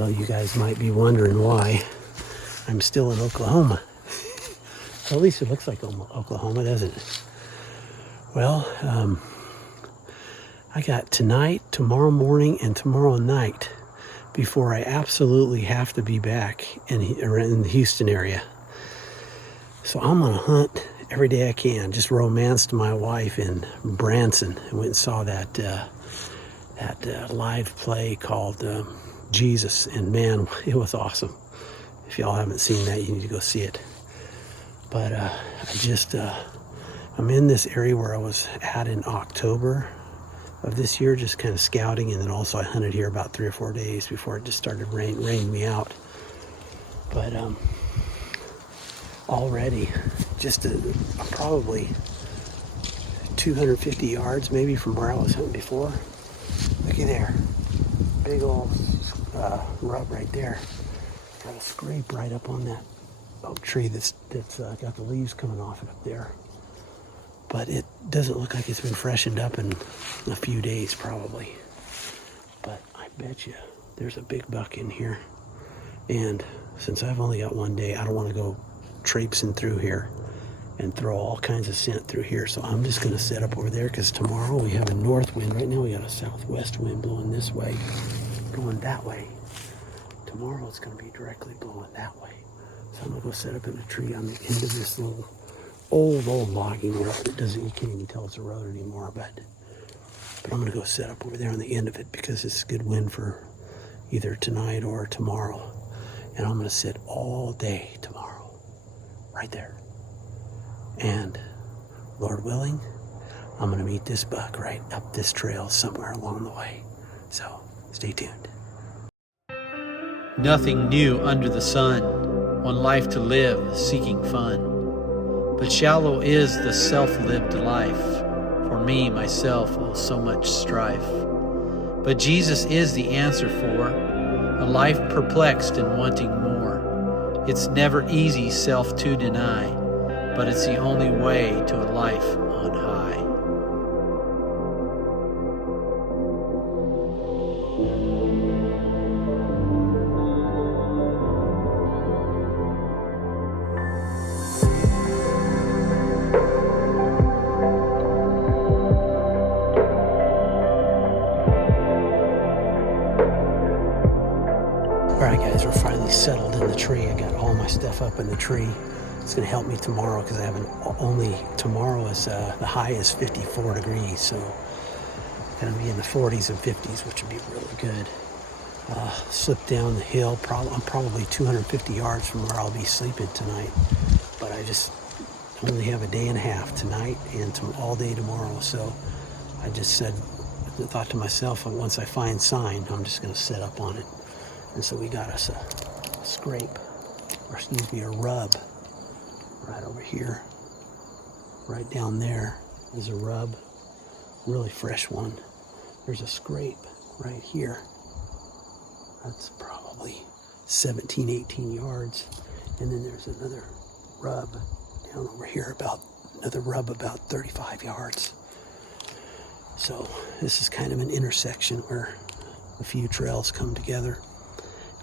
Well, you guys might be wondering why I'm still in Oklahoma. Well, at least it looks like Oklahoma, doesn't it? Well, I got tonight, tomorrow morning, and tomorrow night before I absolutely have to be back in the Houston area. So I'm on a hunt every day I can. Just romanced my wife in Branson. I went and saw that live play called Jesus, and man, it was awesome. If y'all haven't seen that, you need to go see it. But I'm in this area where I was at in October of this year, just kind of scouting, and then also I hunted here about 3 or 4 days before it just started raining me out. But already just probably 250 yards maybe from where I was hunting before. Looky there, big old rub right there. Got a scrape right up on that oak tree that's got the leaves coming off it up there. But it doesn't look like it's been freshened up in a few days probably. But I bet you there's a big buck in here. And since I've only got one day, I don't want to go traipsing through here and throw all kinds of scent through here. So I'm just going to set up over there, because tomorrow we have a north wind. Right now we got a southwest wind blowing this way, going that way. Tomorrow it's going to be directly blowing that way. So I'm going to go set up in a tree on the end of this little old logging road. You can't even tell it's a road anymore, but I'm going to go set up over there on the end of it, because it's a good wind for either tonight or tomorrow. And I'm going to sit all day tomorrow right there. And Lord willing, I'm going to meet this buck right up this trail somewhere along the way. So stay tuned. Nothing new under the sun, one life to live, seeking fun. But shallow is the self-lived life. For me, myself, oh, so much strife. But Jesus is the answer for a life perplexed and wanting more. It's never easy self to deny, but it's the only way to a life on high. All right, guys, we're finally settled in the tree. I got all my stuff up in the tree. It's going to help me tomorrow, because I haven't tomorrow is the high is 54 degrees, so going to be in the 40s and 50s, which would be really good. Slip down the hill. I'm probably 250 yards from where I'll be sleeping tonight, but I just only have a day and a half tonight and all day tomorrow. So I thought to myself, once I find sign, I'm just going to set up on it. And so we got us a scrape, or excuse me, a rub right over here. Right down there is a rub, really fresh one. There's a scrape right here. That's probably 17, 18 yards. And then there's another rub down over here, another rub about 35 yards. So this is kind of an intersection where a few trails come together.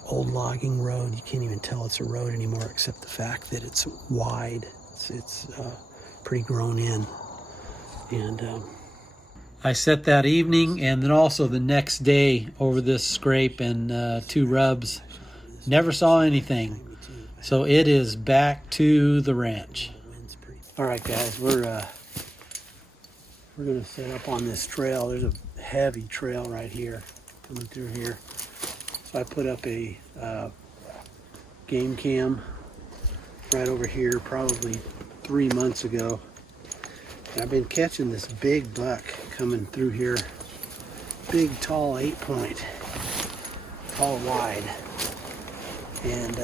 Old logging road. You can't even tell it's a road anymore, except the fact that it's wide. It's pretty grown in. And I set that evening and then also the next day over this scrape and 2 rubs. Never saw anything. So it is back to the ranch. all right, guys, we're gonna set up on this trail. There's a heavy trail right here coming through here. So I put up a game cam right over here probably 3 months ago. And I've been catching this big buck coming through here. Big, tall 8-point, tall, wide. And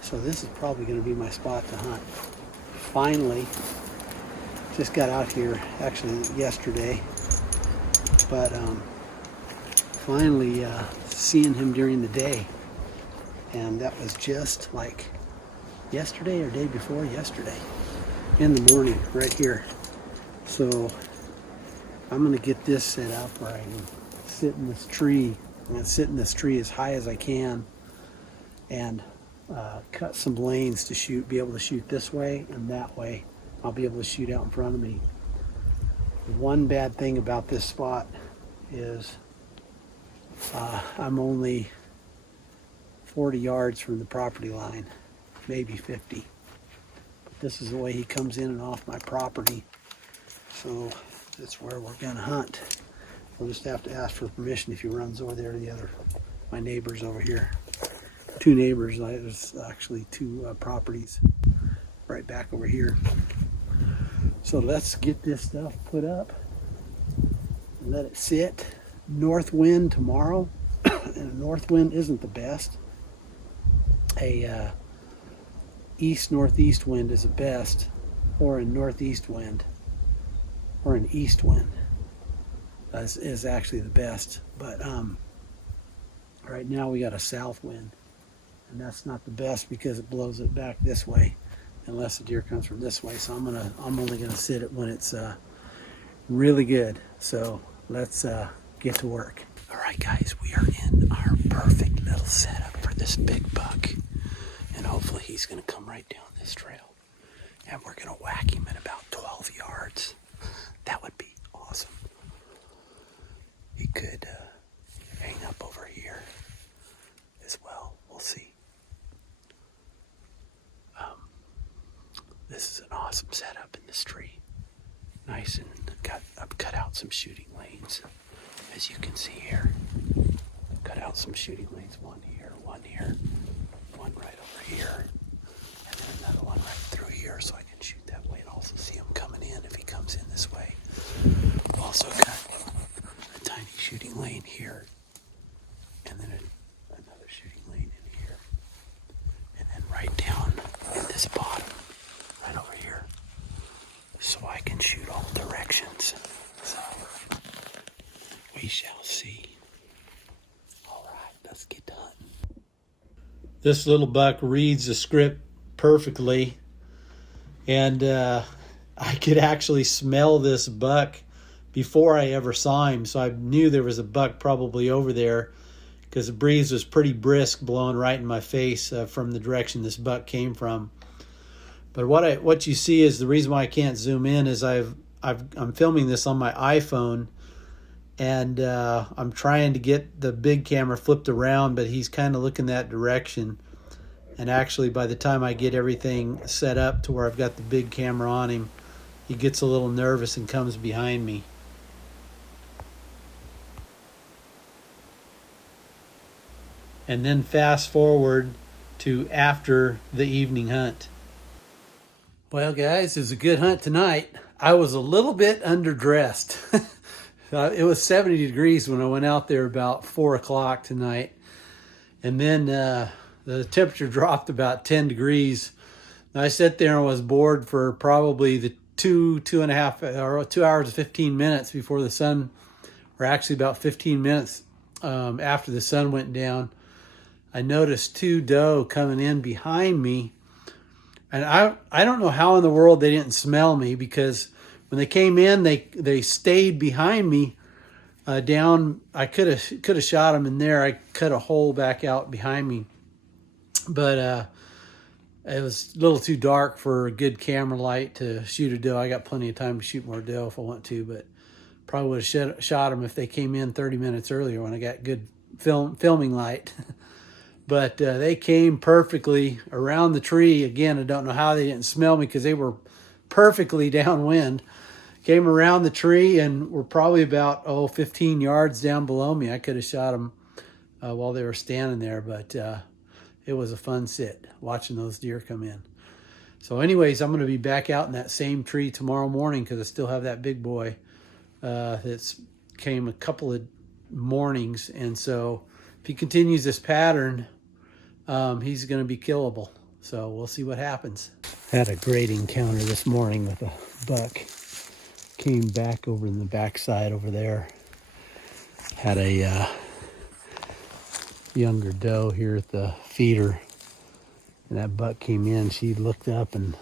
so this is probably going to be my spot to hunt. Finally, just got out here actually yesterday, but finally seeing him during the day, and that was just like yesterday or day before yesterday in the morning right here. So I'm going to get this set up where I can sit in this tree. I'm going to sit in this tree as high as I can and cut some lanes to be able to shoot this way and that way. I'll be able to shoot out in front of me. One bad thing about this spot is I'm only 40 yards from the property line, maybe 50. But this is the way he comes in and off my property, so that's where we're gonna hunt. We'll just have to ask for permission if he runs over there to my neighbors over here. Two neighbors, there's actually two properties right back over here. So let's get this stuff put up and let it sit. North wind tomorrow, and a north wind isn't the best. A east-northeast wind is the best, or a northeast wind, or an east wind is actually the best. But right now we got a south wind, and that's not the best because it blows it back this way unless the deer comes from this way. So I'm only gonna sit it when it's really good. So let's get to work. All right, guys, we are in our perfect little setup for this big buck, and hopefully he's gonna come right down this trail, and we're gonna whack him at about 12 yards. That would be awesome. He could hang up over here as well. We'll see. This is an awesome setup in this tree. Nice, and I've cut out some shooting lanes, as you can see here. Cut out some shooting lanes, one here, one right over here, and then another one right through here, so I can shoot that way and also see him coming in if he comes in this way. Also cut a tiny shooting lane here, and then another shooting lane in here, and then right down in this bottom, right over here, so I can shoot all directions. So we shall see. All right, let's get done. This little buck reads the script perfectly, and I could actually smell this buck before I ever saw him, so I knew there was a buck probably over there because the breeze was pretty brisk, blowing right in my face from the direction this buck came from. But what you see is the reason why I can't zoom in is I'm filming this on my iPhone, and I'm trying to get the big camera flipped around, but he's kind of looking that direction. And actually, by the time I get everything set up to where I've got the big camera on him, he gets a little nervous and comes behind me. And then fast forward to after the evening hunt. Well, guys, it was a good hunt tonight. I was a little bit underdressed. It was 70 degrees when I went out there about 4 o'clock tonight. And then the temperature dropped about 10 degrees. And I sat there and was bored for probably the 2 hours and 15 minutes before the sun, or actually about 15 minutes after the sun went down. I noticed two doe coming in behind me. And I don't know how in the world they didn't smell me, because when they came in, they stayed behind me down. I could have shot them in there. I cut a hole back out behind me, but it was a little too dark for a good camera light to shoot a doe. I got plenty of time to shoot more doe if I want to, but probably would have shot them if they came in 30 minutes earlier when I got good filming light. But they came perfectly around the tree. Again, I don't know how they didn't smell me because they were perfectly downwind. Came around the tree and were probably about 15 yards down below me. I could have shot them while they were standing there, but it was a fun sit watching those deer come in. So anyways, I'm going to be back out in that same tree tomorrow morning because I still have that big boy that's came a couple of mornings. And so if he continues this pattern, he's going to be killable. So we'll see what happens. Had a great encounter this morning with a buck. Came back over in the backside over there. Had a younger doe here at the feeder. And that buck came in. She looked up and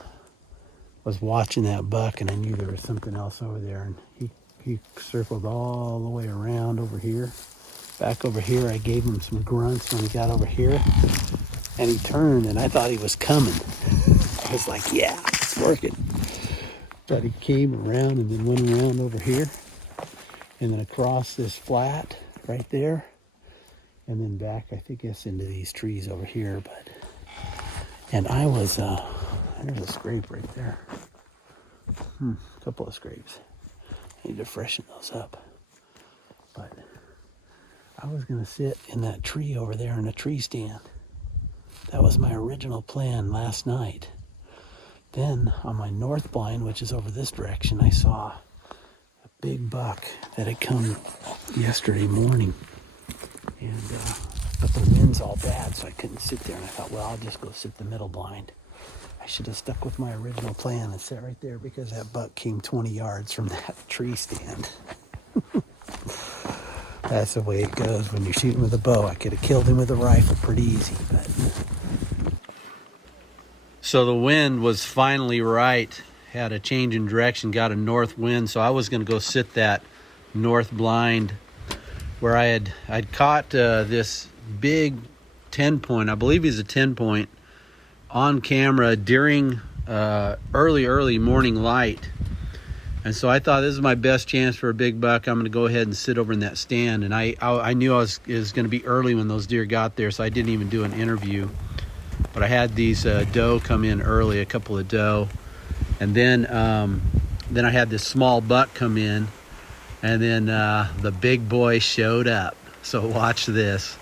was watching that buck, and I knew there was something else over there. And he circled all the way around over here. Back over here, I gave him some grunts when he got over here. and he turned, and I thought he was coming. I was like, yeah, it's working. But he came around and then went around over here and then across this flat right there and then back, I think it's into these trees over here. And I was, there's a scrape right there. A couple of scrapes. I need to freshen those up. But I was going to sit in that tree over there in a tree stand. That was my original plan last night. Then on my north blind, which is over this direction, I saw a big buck that had come yesterday morning. And but the wind's all bad, so I couldn't sit there. And I thought, well, I'll just go sit the middle blind. I should have stuck with my original plan and sat right there because that buck came 20 yards from that tree stand. That's the way it goes when you're shooting with a bow. I could have killed him with a rifle pretty easy, but... So the wind was finally right. Had a change in direction, got a north wind. So I was going to go sit that north blind where I'd caught this big 10-point. I believe he's a 10-point on camera during early morning light. And so I thought, this is my best chance for a big buck. I'm going to go ahead and sit over in that stand. And I knew it was going to be early when those deer got there, so I didn't even do an interview. But I had these doe come in early, a couple of doe. And then I had this small buck come in. And then the big boy showed up. So watch this.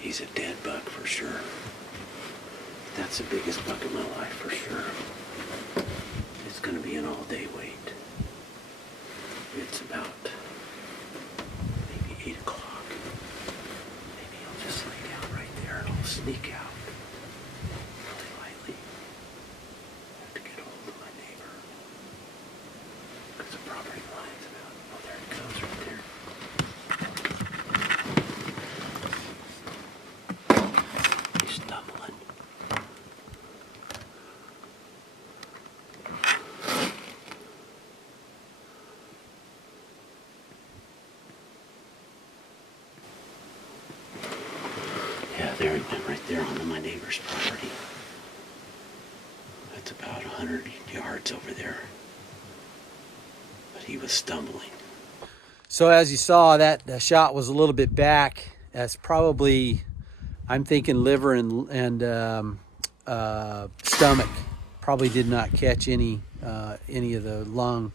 He's a dead buck for sure. That's the biggest buck of my life for sure. It's going to be an all-day wait. It's about maybe 8 o'clock. Maybe I'll just lay down right there and I'll sneak out really lightly. I have to get hold of there he went, right there on my neighbor's property. That's about 100 yards over there. But he was stumbling. So as you saw, that shot was a little bit back. That's probably, I'm thinking, liver and stomach. Probably did not catch any of the lung.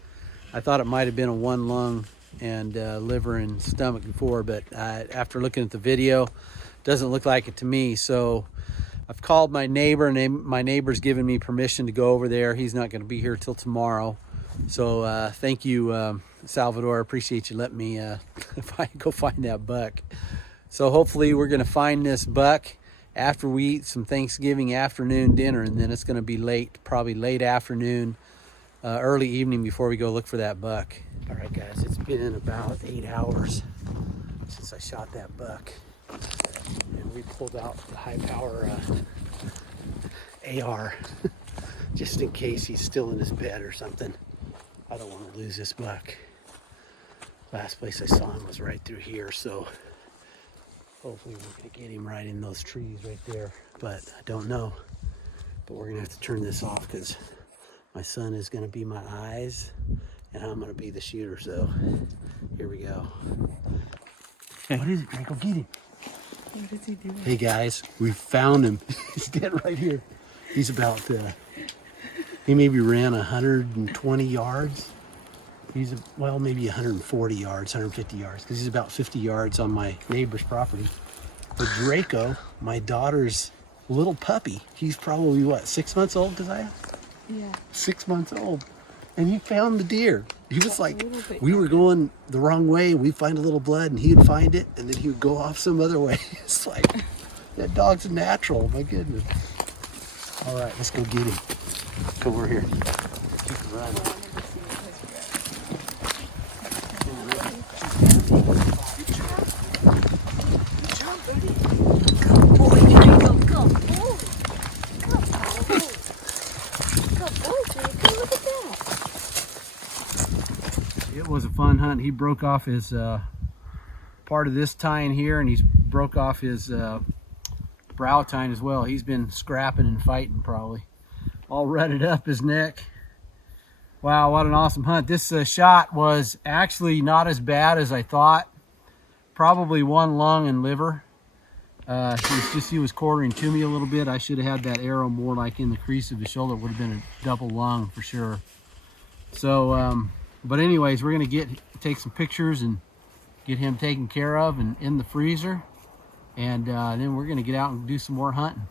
I thought it might have been a one lung and liver and stomach before, but after looking at the video, doesn't look like it to me. So I've called my neighbor, and my neighbor's given me permission to go over there. He's not going to be here till tomorrow. So thank you, Salvador. I appreciate you letting me go find that buck. So hopefully we're going to find this buck after we eat some Thanksgiving afternoon dinner, and then it's going to be late, probably late afternoon, early evening before we go look for that buck. All right, guys, it's been about 8 hours since I shot that buck, and we pulled out the high power AR just in case he's still in his bed or something. I don't want to lose this buck. Last place I saw him was right through here, so hopefully we're going to get him right in those trees right there, but I don't know. But we're going to have to turn this off because my son is going to be my eyes and I'm going to be the shooter. So here we go. Hey, what is it? Go get him. What is he doing? Hey guys, we found him. He's dead right here. He's about, he maybe ran 120 yards. He's, well, maybe 140 yards, 150 yards, because he's about 50 yards on my neighbor's property. But Draco, my daughter's little puppy, he's probably, what, 6 months old, Keziah? Yeah. 6 months old. And he found the deer. He was like, we were going the wrong way, we'd find a little blood, and he'd find it, and then he would go off some other way. It's like, that dog's natural, my goodness. All right, let's go get him. Come over here. Keep running. It was a fun hunt. He broke off his part of this tine here, and he's broke off his brow tine as well. He's been scrapping and fighting probably. All rutted up his neck. Wow, what an awesome hunt. This shot was actually not as bad as I thought. Probably one lung and liver. He was quartering to me a little bit. I should have had that arrow more like in the crease of his shoulder. It would have been a double lung for sure. So, but anyways, we're gonna take some pictures and get him taken care of and in the freezer. And then we're gonna get out and do some more hunting.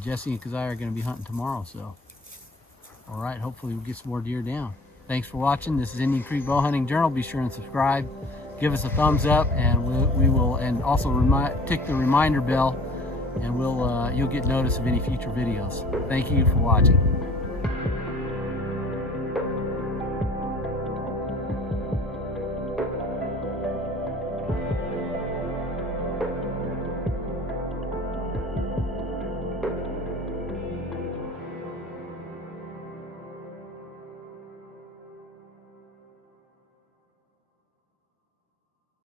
Jesse and Keziah are gonna be hunting tomorrow, so. All right, hopefully we'll get some more deer down. Thanks for watching. This is Indian Creek Bow Hunting Journal. Be sure and subscribe. Give us a thumbs up, and we will, and also tick the reminder bell, and you'll get notice of any future videos. Thank you for watching.